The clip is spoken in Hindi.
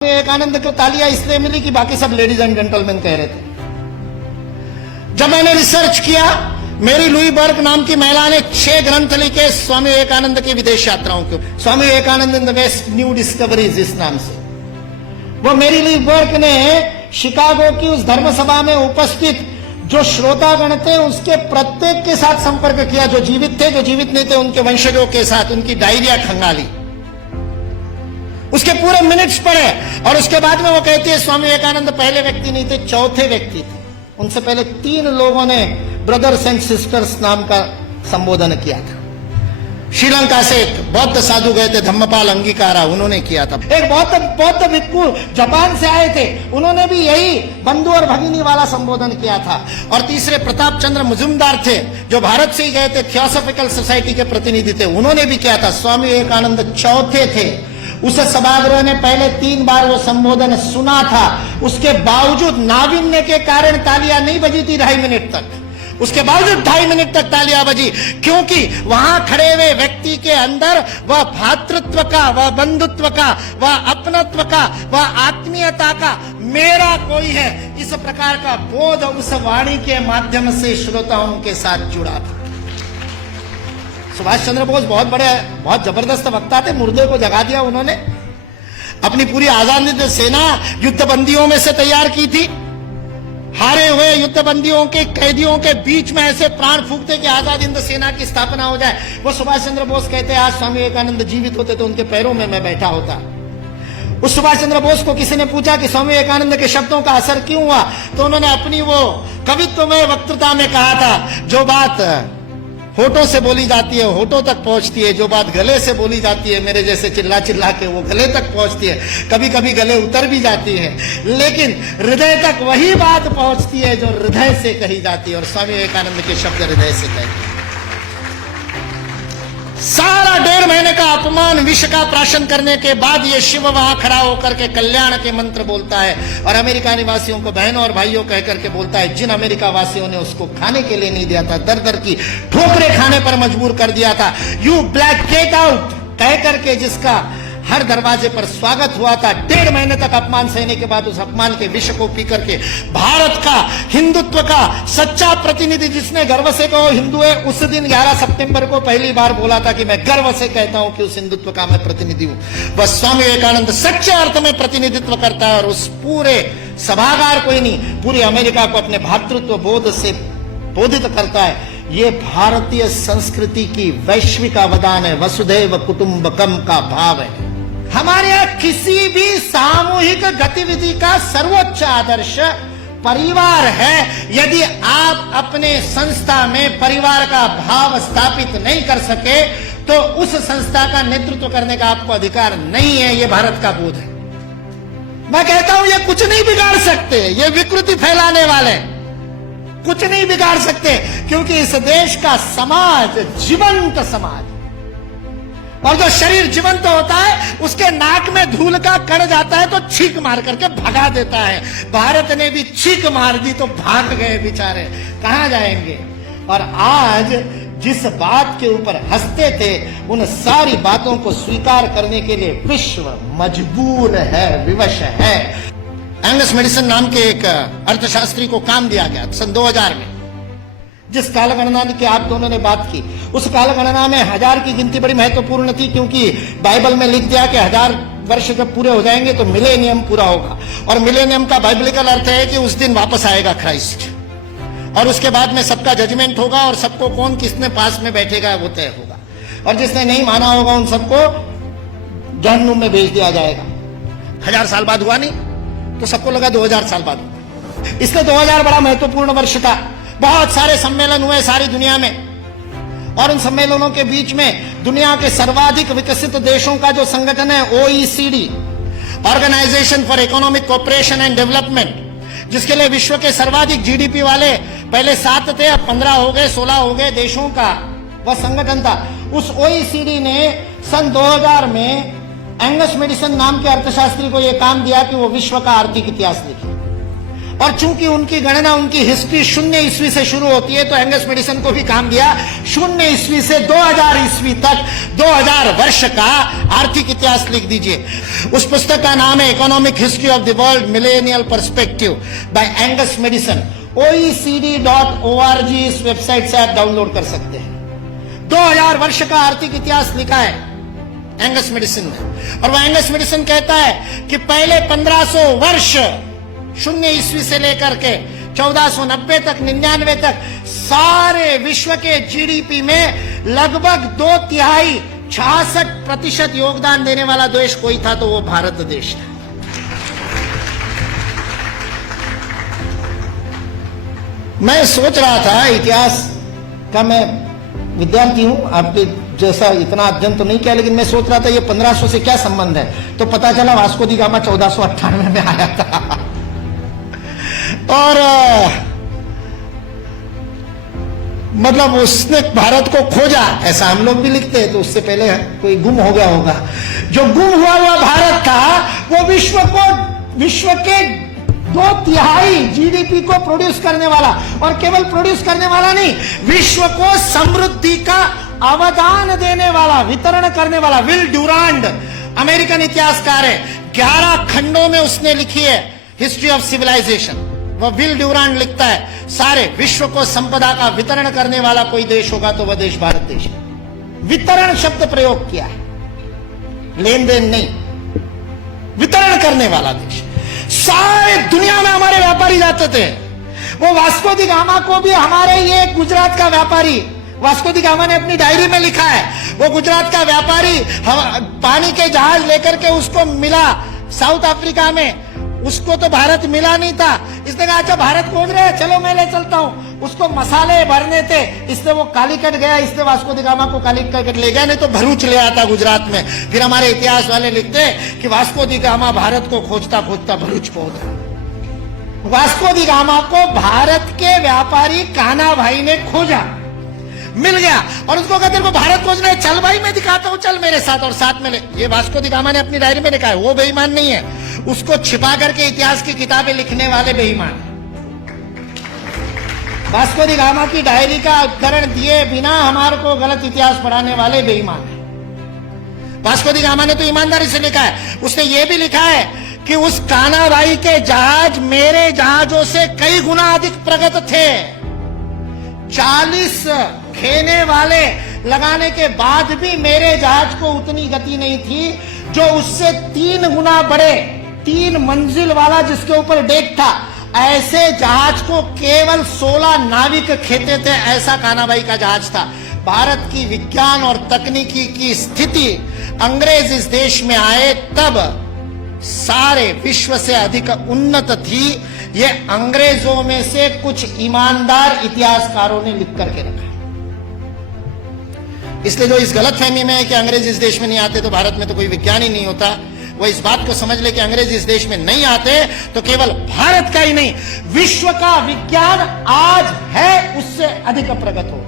विवेकानंद को तालियां इसलिए मिली कि बाकी सब लेडीज एंड जेंटलमैन कह रहे थे। जब मैंने रिसर्च किया, मेरी लुई बर्ग नाम की महिला ने 6 ग्रंथ लिखे स्वामी विवेकानंद की विदेश यात्राओं के। Swami Vivekananda in the west new discoveries इस नाम से। वो मेरी लुई बर्ग ने शिकागो की उस धर्म सभा में उपस्थित जो श्रोतागण थे उसके प्रत्येक के साथ संपर्क किया, जो जीवित थे, जो जीवित नहीं थे उनके वंशजों के साथ, उनकी डायरिया खंगाली, उसके पूरे मिनट्स पढ़े। और उसके बाद में वो कहती है स्वामी विवेकानंद पहले व्यक्ति नहीं थे, चौथे व्यक्ति थे। उनसे पहले 3 लोगों ने ब्रदर्स एंड सिस्टर्स नाम का संबोधन किया था। श्रीलंका से एक बौद्ध साधु गए थे, धम्मपाल अंगीकारा, उन्होंने किया था। एक बौद्ध भिक्खु जापान से आए थे, उन्होंने भी यही बंधु और भगिनी वाला संबोधन किया था। और तीसरे प्रताप चंद्र मुजुमदार थे, जो भारत से ही गए थे, थियोसॉफिकल सोसाइटी के प्रतिनिधि थे, उन्होंने भी किया था। स्वामी विवेकानंद चौथे थे। उस सभागृह ने पहले 3 बार वो संबोधन सुना था, उसके बावजूद नाविन्य के कारण तालियां नहीं बजी थी 2.5 मिनट तक। उसके बावजूद 2.5 मिनट तक तालियां बजी, क्योंकि वहां खड़े हुए व्यक्ति के अंदर वह भातृत्व का, वह बंधुत्व का, वह अपनत्व का, वह आत्मीयता का, मेरा कोई है, इस प्रकार का बोध उस वाणी के माध्यम से श्रोताओं के साथ जुड़ा था। सुभाष चंद्र बोस बहुत जबरदस्त वक्ता थे, मुर्दे को जगा दिया उन्होंने। अपनी पूरी आजादी सेना युद्धबंदियों में से तैयार की थी। हारे हुए युद्धबंदियों के कैदियों के बीच में ऐसे प्राण फूंकते कि आजाद हिंद सेना की स्थापना हो जाए। वो सुभाष चंद्र बोस कहते आज स्वामी विवेकानंद जीवित होते तो उनके पैरों में मैं बैठा होता। उस सुभाष चंद्र बोस को किसी ने पूछा कि स्वामी विवेकानंद के शब्दों का असर क्यों हुआ, तो उन्होंने अपनी वो कवित्व में वक्तृता में कहा था, जो बात होठों से बोली जाती है होठों तक पहुंचती है, जो बात गले से बोली जाती है मेरे जैसे चिल्ला चिल्ला के वो गले तक पहुंचती है, कभी कभी गले उतर भी जाती है, लेकिन हृदय तक वही बात पहुंचती है जो हृदय से कही जाती है। और स्वामी विवेकानंद के शब्द हृदय से कहे। सारा 1.5 महीने का अपमान विष का प्राशन करने के बाद ये शिव वहां खड़ा होकर के कल्याण के मंत्र बोलता है और अमेरिका निवासियों को बहनों और भाइयों कह करके बोलता है, जिन अमेरिका वासियों ने उसको खाने के लिए नहीं दिया था, दर दर की ठोकरें खाने पर मजबूर कर दिया था, यू ब्लैक गेट आउट कह करके जिसका हर दरवाजे पर स्वागत हुआ था, 1.5 महीने तक अपमान सहने के बाद उस अपमान के विष को पी करके भारत का हिंदुत्व का सच्चा प्रतिनिधि जिसने गर्व से कहो हिंदू है, उस दिन 11 सितंबर को पहली बार बोला था कि मैं गर्व से कहता हूं कि उस हिंदुत्व का मैं प्रतिनिधि हूं। बस स्वामी विवेकानंद सच्चे अर्थ में प्रतिनिधित्व करता है और उस पूरे सभागार को ही नहीं, पूरी अमेरिका को अपने भातृत्व बोध से बोधित करता है। ये भारतीय संस्कृति की वैश्विक अवदान है, वसुधैव कुटुंबकम का भाव है। हमारे यहां किसी भी सामूहिक गतिविधि का सर्वोच्च आदर्श परिवार है। यदि आप अपने संस्था में परिवार का भाव स्थापित नहीं कर सके तो उस संस्था का नेतृत्व करने का आपको अधिकार नहीं है। यह भारत का बोध है। मैं कहता हूं ये कुछ नहीं बिगाड़ सकते, ये विकृति फैलाने वाले कुछ नहीं बिगाड़ सकते, क्योंकि इस देश का समाज जीवंत समाज, और जो शरीर जीवंत होता है उसके नाक में धूल का कण जाता है तो छींक मार करके भगा देता है। भारत ने भी छींक मार दी तो भाग गए बेचारे, कहां जाएंगे। और आज जिस बात के ऊपर हंसते थे उन सारी बातों को स्वीकार करने के लिए विश्व मजबूर है, विवश है। एंगस मेडिसन नाम के एक अर्थशास्त्री को काम दिया गया सन 2000 में। जिस कालगणना की आप दोनों ने बात की, उस कालगणना में 1000 की गिनती बड़ी महत्वपूर्ण थी, क्योंकि बाइबल में लिख दिया कि 1000 वर्ष जब पूरे हो जाएंगे तो मिलेनियम पूरा होगा। और मिलेनियम का बाइबलिकल अर्थ है कि उस दिन वापस आएगा क्राइस्ट, और उसके बाद में सबका जजमेंट होगा और सबको कौन किसने पास में बैठेगा वो तय होगा। और जिसने नहीं माना होगा उन सबको जहन्नुम में भेज दिया जाएगा। 1000 साल बाद हुआ नहीं तो सबको लगा 2000 साल बाद हुआ। इसलिए 2000 बड़ा महत्वपूर्ण वर्ष था। बहुत सारे सम्मेलन हुए सारी दुनिया में, और उन सम्मेलनों के बीच में दुनिया के सर्वाधिक विकसित देशों का जो संगठन है OECD, organisation for economic cooperation and development, जिसके लिए विश्व के सर्वाधिक GDP वाले पहले 7 थे, अब 15 हो गए, 16 हो गए देशों का वह संगठन था। उस OECD ने सन 2000 में एंगस मेडिसन नाम के अर्थशास्त्री को यह काम दिया कि वो विश्व का आर्थिक इतिहास लिखे। और चूंकि उनकी गणना, उनकी हिस्ट्री 0 ईस्वी से शुरू होती है, तो एंगस मेडिसन को भी काम दिया 0 ईस्वी से 2000 ईस्वी तक 2000 वर्ष का आर्थिक इतिहास लिख दीजिए। उस पुस्तक का नाम है economic history of the world millennial perspective by Angus Maddison. OECD.org इस वेबसाइट से आप डाउनलोड कर सकते हैं। 2000 वर्ष का आर्थिक इतिहास लिखा है एंगस मेडिसन ने। और वह एंगस मेडिसन कहता है कि पहले 1500 वर्ष 0 ईस्वी से लेकर के 1490 तक, 99 तक सारे विश्व के जीडीपी में लगभग 2/3 66% योगदान देने वाला देश कोई था तो वो भारत देश है। मैं सोच रहा था, इतिहास का मैं विद्यार्थी हूं, आपके जैसा इतना अध्ययन तो नहीं किया, लेकिन मैं सोच रहा था ये 1500 से क्या संबंध है। तो पता चला वास्को दी गामा 1498 में आया था। और मतलब उसने भारत को खोजा, ऐसा हम लोग भी लिखते हैं, तो उससे पहले कोई गुम हो गया होगा। जो गुम हुआ भारत था वो विश्व के 2/3 जीडीपी को प्रोड्यूस करने वाला, और केवल प्रोड्यूस करने वाला नहीं, विश्व को समृद्धि का अवदान देने वाला, वितरण करने वाला। विल ड्यूरांड अमेरिकन इतिहासकार है, 11 खंडों में उसने लिखी है हिस्ट्री ऑफ सिविलाइजेशन। वह विल ड्यूरांड लिखता है सारे विश्व को संपदा का वितरण करने वाला कोई देश होगा तो वह देश भारत देश है। वितरण शब्द प्रयोग किया है, लेन देन नहीं, वितरण करने वाला देश। सारे दुनिया में हमारे व्यापारी जाते थे। वो वास्को दी गामा को भी हमारे ये गुजरात का व्यापारी, वास्को दी गामा ने अपनी डायरी में लिखा है, वो गुजरात का व्यापारी पानी के जहाज लेकर के उसको मिला साउथ अफ्रीका में, उसको तो भारत मिला नहीं था। इसने कहा अच्छा भारत खोज रहे हैं, चलो मैं ले चलता हूं। उसको मसाले भरने थे, इसलिए वो कालीकट गया, इसलिए वास्को दी गामा को कालीकट ले गया, नहीं तो भरूच ले आता गुजरात में। फिर हमारे इतिहास वाले लिखते हैं कि वास्को दी गामा भारत को खोजता खोजता भरूच पहुंचा। वास्को दी गामा को भारत के व्यापारी कान्हा भाई ने खोजा, मिल गया, और उसको कहते हैं भारत खोजना है, चल भाई मैं दिखाता हूं, चल मेरे साथ, और साथ में ले। ये वास्को दी गामा ने अपनी डायरी में लिखा है, वो बेईमान नहीं है, उसको छिपा करके इतिहास की किताबें लिखने वाले बेईमान। वास्को दी गामा की डायरी का उद्धरण दिए बिना हमारे को गलत इतिहास पढ़ाने वाले बेईमान है। वास्को दी गामा ने तो ईमानदारी से लिखा है, उसने ये भी लिखा है कि उस कान्हा भाई के जहाज मेरे जहाजों से कई गुना अधिक प्रगत थे। 40 खेने वाले लगाने के बाद भी मेरे जहाज को उतनी गति नहीं थी जो उससे 3 गुना बड़े, 3 मंजिल वाला जिसके ऊपर डेक था, ऐसे जहाज को केवल 16 नाविक खेते थे। ऐसा कान्हा भाई का जहाज था। भारत की विज्ञान और तकनीकी की स्थिति अंग्रेज इस देश में आए तब सारे विश्व से अधिक उन्नत थी। ये अंग्रेजों में से कुछ ईमानदार इतिहासकारों ने लिख करके रखा। इसलिए जो इस गलतफहमी में है कि अंग्रेज इस देश में नहीं आते तो भारत में तो कोई विज्ञान ही नहीं होता, वो इस बात को समझ ले कि अंग्रेज इस देश में नहीं आते तो केवल भारत का ही नहीं, विश्व का विज्ञान आज है उससे अधिक प्रगत हो।